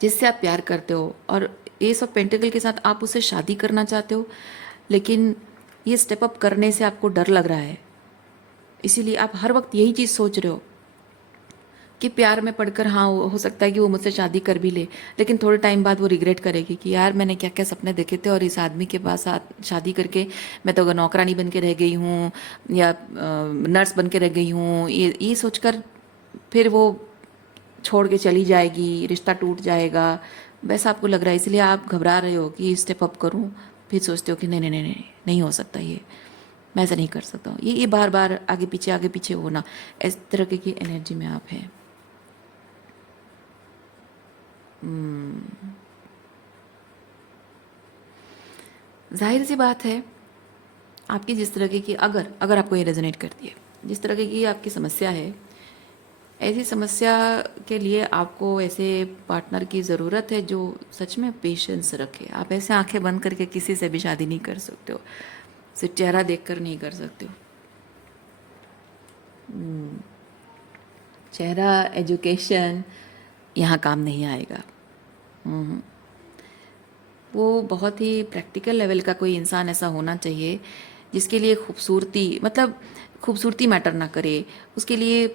जिससे आप प्यार करते हो और एस ऑफ पेंटिकल के साथ आप उससे शादी करना चाहते हो, लेकिन ये स्टेप अप करने से आपको डर लग रहा है। इसीलिए आप हर वक्त यही चीज़ सोच रहे हो कि प्यार में पढ़कर हाँ हो सकता है कि वो मुझसे शादी कर भी ले, लेकिन थोड़े टाइम बाद वो रिग्रेट करेगी कि यार मैंने क्या क्या सपने देखे थे और इस आदमी के पास शादी करके मैं तो अगर नौकरानी बन के रह गई हूँ या नर्स बन के रह गई हूँ, ये सोचकर फिर वो छोड़ के चली जाएगी, रिश्ता टूट जाएगा, वैसा आपको लग रहा है। इसलिए आप घबरा रहे हो कि स्टेप अप करूँ, फिर सोचते हो कि नहीं नहीं नहीं नहीं नहीं हो सकता, ये मैं ऐसा नहीं कर सकता हूँ। ये बार बार आगे पीछे होना, इस तरह की एनर्जी में आप हैं। जाहिर सी बात है आपकी जिस तरह की अगर अगर आपको ये रेजोनेट करती है, जिस तरह की आपकी समस्या है, ऐसी समस्या के लिए आपको ऐसे पार्टनर की ज़रूरत है जो सच में पेशेंस रखे। आप ऐसे आंखें बंद करके किसी से भी शादी नहीं कर सकते हो, सिर्फ चेहरा देखकर नहीं कर सकते हो। चेहरा, एजुकेशन यहाँ काम नहीं आएगा। वो बहुत ही प्रैक्टिकल लेवल का कोई इंसान ऐसा होना चाहिए जिसके लिए खूबसूरती, मतलब खूबसूरती मैटर ना करे, उसके लिए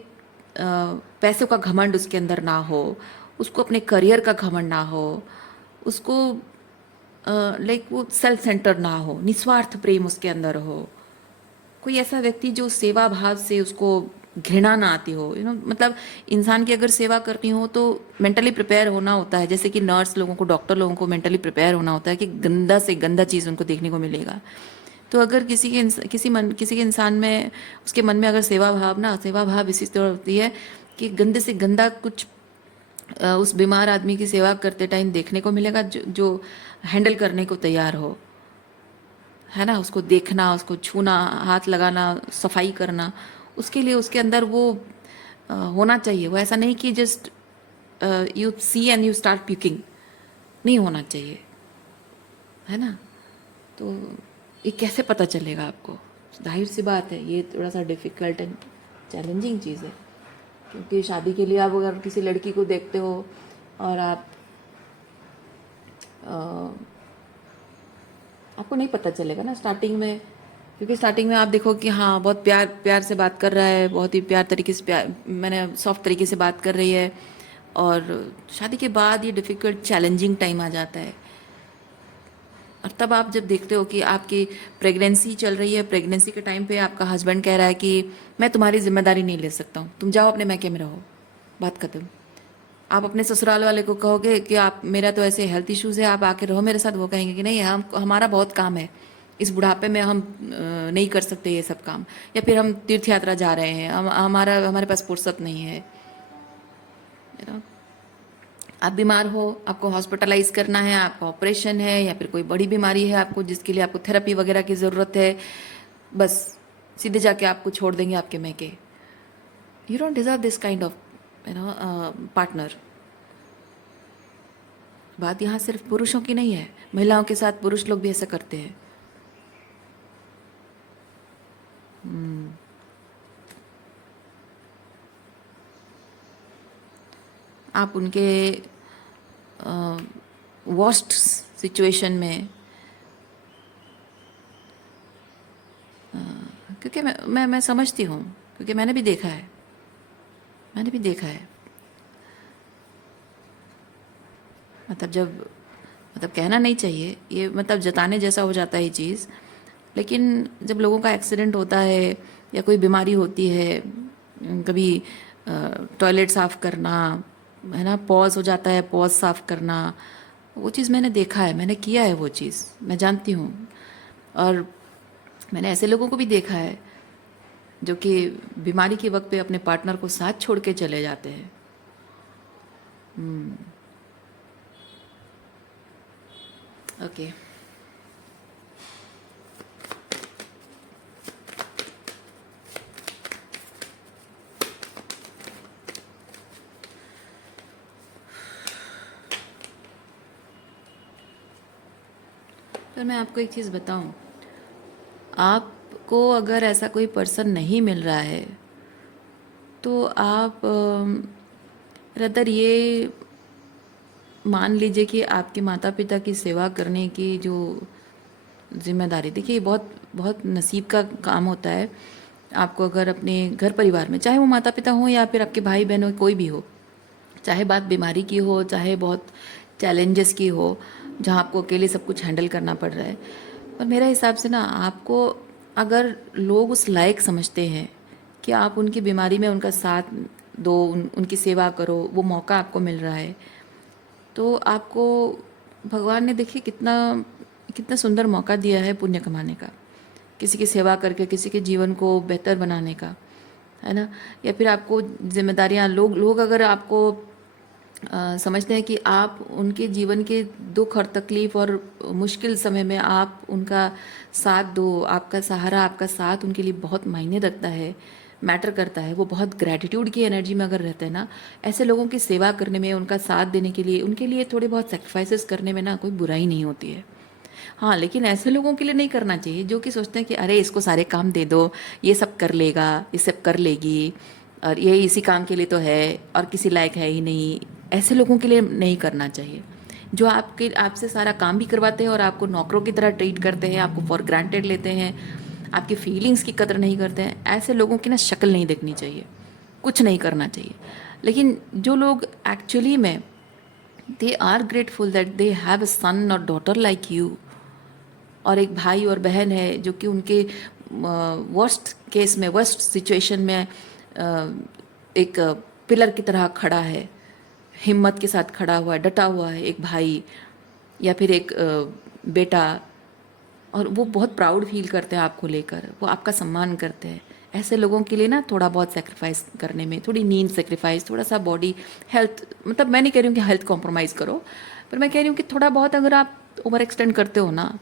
पैसों का घमंड उसके अंदर ना हो, उसको अपने करियर का घमंड ना हो, उसको लाइक वो सेल्फ सेंटर ना हो, निस्वार्थ प्रेम उसके अंदर हो। कोई ऐसा व्यक्ति जो सेवा भाव से उसको घृणा ना आती हो, मतलब इंसान की अगर सेवा करनी हो तो मेंटली प्रिपेयर होना होता है। जैसे कि नर्स लोगों को, डॉक्टर लोगों को मेंटली प्रिपेयर होना होता है कि गंदा से गंदा चीज़ उनको देखने को मिलेगा। तो अगर किसी के इंसान में, उसके मन में अगर सेवा भाव इसी तरह होती है कि गंदे से गंदा कुछ उस बीमार आदमी की सेवा करते टाइम देखने को मिलेगा जो हैंडल करने को तैयार हो, है ना। उसको देखना, उसको छूना, हाथ लगाना, सफाई करना, उसके लिए उसके अंदर वो होना चाहिए। वो ऐसा नहीं कि just you see and you start puking, नहीं होना चाहिए, है ना। तो ये कैसे पता चलेगा आपको? जाहिर सी बात है ये थोड़ा सा डिफ़िकल्ट एंड चैलेंजिंग चीज़ है, क्योंकि शादी के लिए आप अगर किसी लड़की को देखते हो और आपको नहीं पता चलेगा ना स्टार्टिंग में, क्योंकि स्टार्टिंग में आप देखो कि हाँ बहुत प्यार प्यार से बात कर रहा है, बहुत ही प्यार तरीके से मैंने सॉफ्ट तरीके से बात कर रही है, और शादी के बाद ये डिफ़िकल्ट चैलेंजिंग टाइम आ जाता है। और तब आप जब देखते हो कि आपकी प्रेगनेंसी चल रही है, प्रेगनेंसी के टाइम पे आपका हस्बैंड कह रहा है कि मैं तुम्हारी जिम्मेदारी नहीं ले सकता हूँ, तुम जाओ अपने मैके में रहो, बात खत्म। आप अपने ससुराल वाले को कहोगे कि आप, मेरा तो ऐसे हेल्थ इश्यूज़ है, आप आके रहो मेरे साथ, वो कहेंगे कि नहीं, हमारा बहुत काम है, इस बुढ़ापे में हम नहीं कर सकते ये सब काम, या फिर हम तीर्थ यात्रा जा रहे हैं, हमारे पास फुर्सत नहीं है, यू नो। आप बीमार हो, आपको हॉस्पिटलाइज करना है, आपका ऑपरेशन है, या फिर कोई बड़ी बीमारी है आपको जिसके लिए आपको थेरेपी वगैरह की ज़रूरत है, बस सीधे जाके आपको छोड़ देंगे आपके मैके। You don't deserve this kind of partner. बात यहाँ सिर्फ पुरुषों की नहीं है, महिलाओं के साथ पुरुष लोग भी ऐसा करते हैं। आप उनके वर्स्ट सिचुएशन में, क्योंकि मैं समझती हूँ, क्योंकि मैंने भी देखा है, मैंने भी देखा है। मतलब जब मतलब कहना नहीं चाहिए ये, मतलब जताने जैसा हो जाता है ये चीज़, लेकिन जब लोगों का एक्सीडेंट होता है या कोई बीमारी होती है, कभी टॉयलेट साफ़ करना है ना, पॉज हो जाता है, पॉज साफ़ करना, वो चीज़ मैंने देखा है, मैंने किया है वो चीज़, मैं जानती हूँ। और मैंने ऐसे लोगों को भी देखा है जो कि बीमारी के वक्त पे अपने पार्टनर को साथ छोड़ के चले जाते हैं। ओके। पर मैं आपको एक चीज़ बताऊं, आपको अगर ऐसा कोई पर्सन नहीं मिल रहा है तो आप रदर ये मान लीजिए कि आपके माता पिता की सेवा करने की जो जिम्मेदारी, देखिए ये बहुत बहुत नसीब का काम होता है। आपको अगर अपने घर परिवार में, चाहे वो माता पिता हो या फिर आपके भाई बहन हो, कोई भी हो, चाहे बात बीमारी की हो, चाहे बहुत चैलेंजेस की हो, जहाँ आपको अकेले सब कुछ हैंडल करना पड़ रहा है, पर मेरे हिसाब से ना आपको, अगर लोग उस लायक समझते हैं कि आप उनकी बीमारी में उनका साथ दो, उनकी सेवा करो, वो मौका आपको मिल रहा है, तो आपको भगवान ने देखिए कितना कितना सुंदर मौका दिया है पुण्य कमाने का, किसी की सेवा करके किसी के जीवन को बेहतर बनाने का, है ना। या फिर आपको जिम्मेदारियां, लोग लोग अगर आपको समझते हैं कि आप उनके जीवन के दुख और तकलीफ और मुश्किल समय में आप उनका साथ दो, आपका सहारा, आपका साथ उनके लिए बहुत मायने रखता है, मैटर करता है, वो बहुत ग्रैटिट्यूड की एनर्जी में अगर रहते हैं ना, ऐसे लोगों की सेवा करने में, उनका साथ देने के लिए, उनके लिए थोड़े बहुत सेक्रीफाइसेस करने में ना कोई बुराई नहीं होती है। हाँ, लेकिन ऐसे लोगों के लिए नहीं करना चाहिए जो कि सोचते हैं कि अरे इसको सारे काम दे दो, ये सब कर लेगा, ये सब कर लेगी, और ये इसी काम के लिए तो है और किसी लायक है ही नहीं। ऐसे लोगों के लिए नहीं करना चाहिए, जो आपके आपसे सारा काम भी करवाते हैं और आपको नौकरों की तरह ट्रीट करते हैं, आपको फॉर ग्रांटेड लेते हैं, आपकी फीलिंग्स की कदर नहीं करते हैं। ऐसे लोगों की ना शक्ल नहीं देखनी चाहिए, कुछ नहीं करना चाहिए। लेकिन जो लोग एक्चुअली में they are grateful that they have a son और डॉटर लाइक यू, और एक भाई और बहन है जो कि उनके वर्स्ट केस में, वर्स्ट सिचुएशन में एक पिलर की तरह खड़ा है, हिम्मत के साथ खड़ा हुआ है, डटा हुआ है, एक भाई या फिर एक बेटा, और वो बहुत प्राउड फील करते हैं आपको लेकर, वो आपका सम्मान करते हैं। ऐसे लोगों के लिए ना थोड़ा बहुत सेक्रीफाइस करने में, थोड़ी नींद सेक्रीफाइस, थोड़ा सा बॉडी हेल्थ, मतलब मैं नहीं कह रही हूँ कि हेल्थ कॉम्प्रोमाइज़ करो, पर मैं कह रही हूँ कि थोड़ा बहुत अगर आप ओवर एक्सटेंड करते हो ना,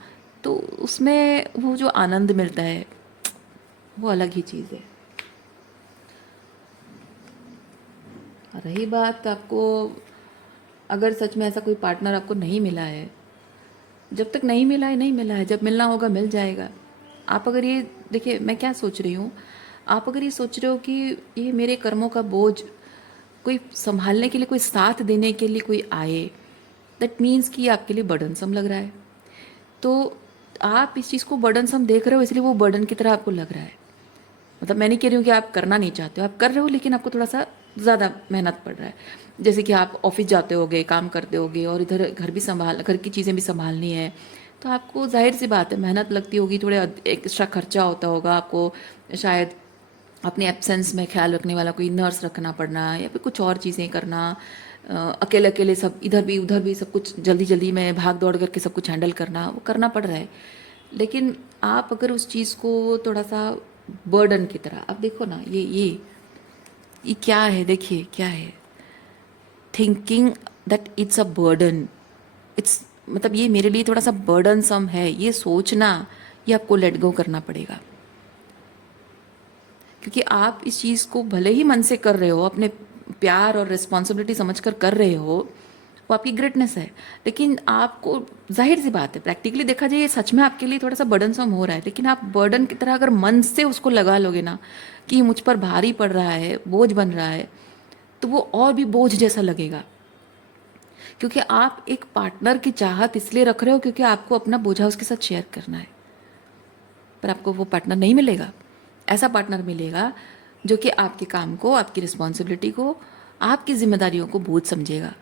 तो उसमें वो जो आनंद मिलता है वो अलग ही चीज़ है। रही बात आपको, अगर सच में ऐसा कोई पार्टनर आपको नहीं मिला है, जब तक नहीं मिला है नहीं मिला है, जब मिलना होगा मिल जाएगा। आप अगर ये देखिए, मैं क्या सोच रही हूँ, आप अगर ये सोच रहे हो कि ये मेरे कर्मों का बोझ कोई संभालने के लिए, कोई साथ देने के लिए कोई आए, दैट मीन्स कि आपके लिए बर्डनसम लग रहा है। तो आप इस चीज़ को बर्डनसम देख रहे हो, इसलिए वो बर्डन की तरह आपको लग रहा है। मतलब मैं नहीं कह रही हूँ कि आप करना नहीं चाहते हो, आप कर रहे हो, लेकिन आपको थोड़ा सा ज़्यादा मेहनत पड़ रहा है। जैसे कि आप ऑफिस जाते होगे, काम करते होगे, और इधर घर भी संभाल, घर की चीज़ें भी संभालनी है, तो आपको जाहिर सी बात है मेहनत लगती होगी, थोड़े एक्स्ट्रा खर्चा होता होगा आपको, शायद अपने एब्सेंस में ख्याल रखने वाला कोई नर्स रखना पड़ना, या फिर कुछ और चीज़ें करना, अकेले अकेले सब इधर भी उधर भी सब कुछ जल्दी जल्दी में भाग दौड़ करके सब कुछ हैंडल करना, वो करना पड़ रहा है। लेकिन आप अगर उस चीज़ को थोड़ा सा बर्डन की तरह, अब देखो ना, ये क्या है, देखिए क्या है, thinking that it's a burden, it's मतलब ये मेरे लिए थोड़ा सा बर्डन सम है, ये सोचना, ये आपको लेट गो करना पड़ेगा। क्योंकि आप इस चीज़ को भले ही मन से कर रहे हो, अपने प्यार और रिस्पॉन्सिबिलिटी समझकर कर रहे हो, वो आपकी ग्रेटनेस है, लेकिन आपको जाहिर सी बात है, प्रैक्टिकली देखा जाए ये सच में आपके लिए थोड़ा सा बर्डन सम हो रहा है, लेकिन आप बर्डन की तरह अगर मन से उसको लगा लोगे ना कि ये मुझ पर भारी पड़ रहा है, बोझ बन रहा है, तो वो और भी बोझ जैसा लगेगा। क्योंकि आप एक पार्टनर की चाहत इसलिए रख रहे हो क्योंकि आपको अपना बोझा उसके साथ शेयर करना है, पर आपको वो पार्टनर नहीं मिलेगा। ऐसा पार्टनर मिलेगा जो कि आपके काम को, आपकी रिस्पॉन्सिबिलिटी को, आपकी जिम्मेदारियों को बोझ समझेगा,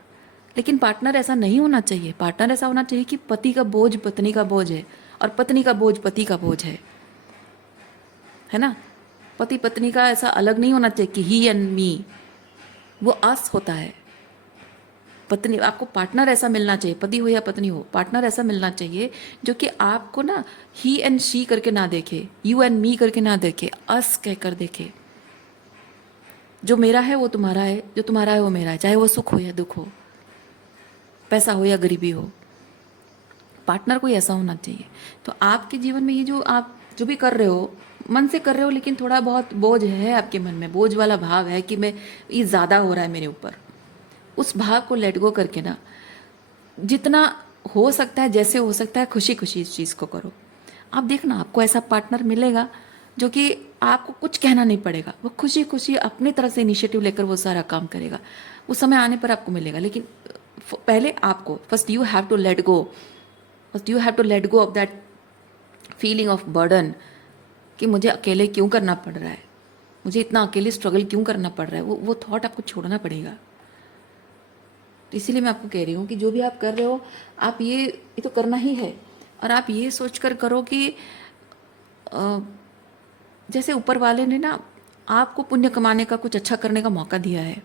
लेकिन पार्टनर ऐसा नहीं होना चाहिए। पार्टनर ऐसा होना चाहिए कि पति का बोझ पत्नी का बोझ है और पत्नी का बोझ पति का बोझ है ना। पति पत्नी का ऐसा अलग नहीं होना चाहिए कि ही एंड मी, वो अस होता है। पत्नी, आपको पार्टनर ऐसा मिलना चाहिए, पति हो या पत्नी हो, पार्टनर ऐसा मिलना चाहिए जो कि आपको ना ही एंड शी करके ना देखे, यू एंड मी करके ना देखे, अस कहकर देखे। जो मेरा है वो तुम्हारा है, जो तुम्हारा है वो मेरा है, चाहे वो सुख हो या दुख हो, पैसा हो या गरीबी हो। पार्टनर कोई ऐसा होना चाहिए। तो आपके जीवन में ये जो आप जो भी कर रहे हो, मन से कर रहे हो, लेकिन थोड़ा बहुत बोझ है आपके मन में, बोझ वाला भाव है कि मैं, ये ज़्यादा हो रहा है मेरे ऊपर, उस भाव को लेट गो करके ना, जितना हो सकता है, जैसे हो सकता है, खुशी खुशी इस चीज़ को करो। आप देखना आपको ऐसा पार्टनर मिलेगा जो कि आपको कुछ कहना नहीं पड़ेगा, वो खुशी खुशी अपनी तरफ से इनिशिएटिव लेकर वो सारा काम करेगा। वो समय आने पर आपको मिलेगा, लेकिन पहले आपको first you have to let go, first you have to let go of that feeling of burden कि मुझे अकेले क्यों करना पड़ रहा है, मुझे इतना अकेले स्ट्रगल क्यों करना पड़ रहा है। वो थॉट आपको छोड़ना पड़ेगा। तो इसीलिए मैं आपको कह रही हूँ कि जो भी आप कर रहे हो, आप ये तो करना ही है। और आप ये सोच कर करो कि जैसे ऊपर वाले ने ना आपको पुण्य कमाने का, कुछ अच्छा करने का मौका दिया है,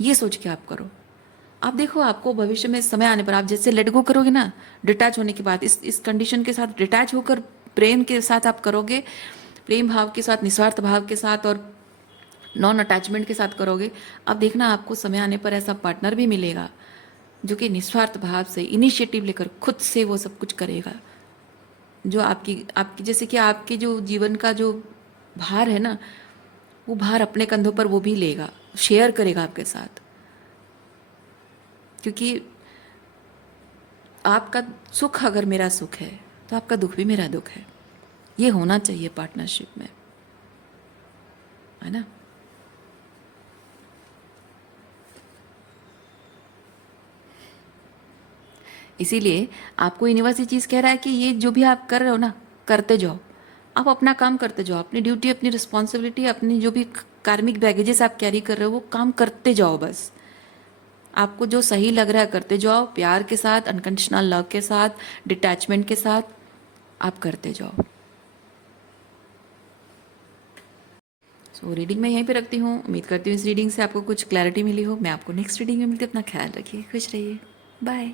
ये सोच के आप करो। आप देखो, आपको भविष्य में समय आने पर आप जैसे लेट गो करोगे ना, डिटैच होने के बाद, इस कंडीशन के साथ डिटैच होकर प्रेम के साथ आप करोगे, प्रेम भाव के साथ, निस्वार्थ भाव के साथ और नॉन अटैचमेंट के साथ करोगे, अब देखना आपको समय आने पर ऐसा पार्टनर भी मिलेगा जो कि निस्वार्थ भाव से इनिशिएटिव लेकर खुद से वो सब कुछ करेगा, जो आपकी आपकी जैसे कि आपके जो जीवन का जो भार है ना, वो भार अपने कंधों पर वो भी लेगा, शेयर करेगा आपके साथ। क्योंकि आपका सुख अगर मेरा सुख है तो आपका दुख भी मेरा दुख है। ये होना चाहिए पार्टनरशिप में, है ना। इसीलिए आपको यूनिवर्स ये चीज़ कह रहा है कि ये जो भी आप कर रहे हो ना, करते जाओ। आप अपना काम करते जाओ, अपनी ड्यूटी, अपनी रिस्पॉन्सिबिलिटी, अपनी जो भी कार्मिक बैगेजेस आप कैरी कर रहे हो वो काम करते जाओ बस। आपको जो सही लग रहा है करते जाओ, प्यार के साथ, अनकंडीशनल लव के साथ, डिटैचमेंट के साथ आप करते जाओ। सो रीडिंग मैं यहीं पे रखती हूँ। उम्मीद करती हूँ इस रीडिंग से आपको कुछ क्लैरिटी मिली हो। मैं आपको नेक्स्ट रीडिंग में मिलती हूँ। अपना ख्याल रखिए, खुश रहिए, बाय।